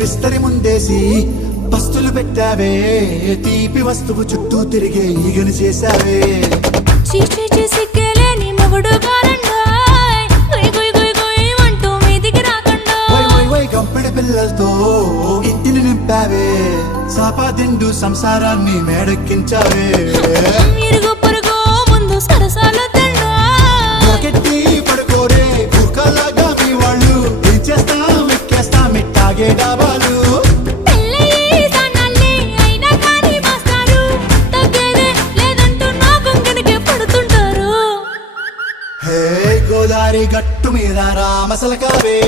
విస్తరి ముందేసి పస్తులు పెట్టావే, తీపి వస్తువు చుట్టూ తిరిగే ఈగను చేశావే. చీచి సిగ్గలేని మొగుడు గారండోయ్, గుయ్ గుయ్ గుయ్ గుయ్ అంటూ మీదికి రాకండోయ్. వై వై వై గంపెడి పిల్లలతో ఇంటిని నింపావే, సాపాదిండు సంసారాన్ని మేడెక్కించావే. ఇరుగు పొరుగు ముందు సరసాలొద్దండోయ్. నాకెట్టి పడుకోరే కుక్కలాగా మీ వాళ్ళు, ఏం చేస్తాం ఎక్కేస్తాం ఇట్టాగే డాబాలు. పెళ్ళయి సన్నాళ్ళే అయినా కానీ మాస్తారు, తగ్గేదే లేదంటూ నా కొంగనికే పడుతుంటారు. హే గోదారి గట్టు మీద రామసలకావే,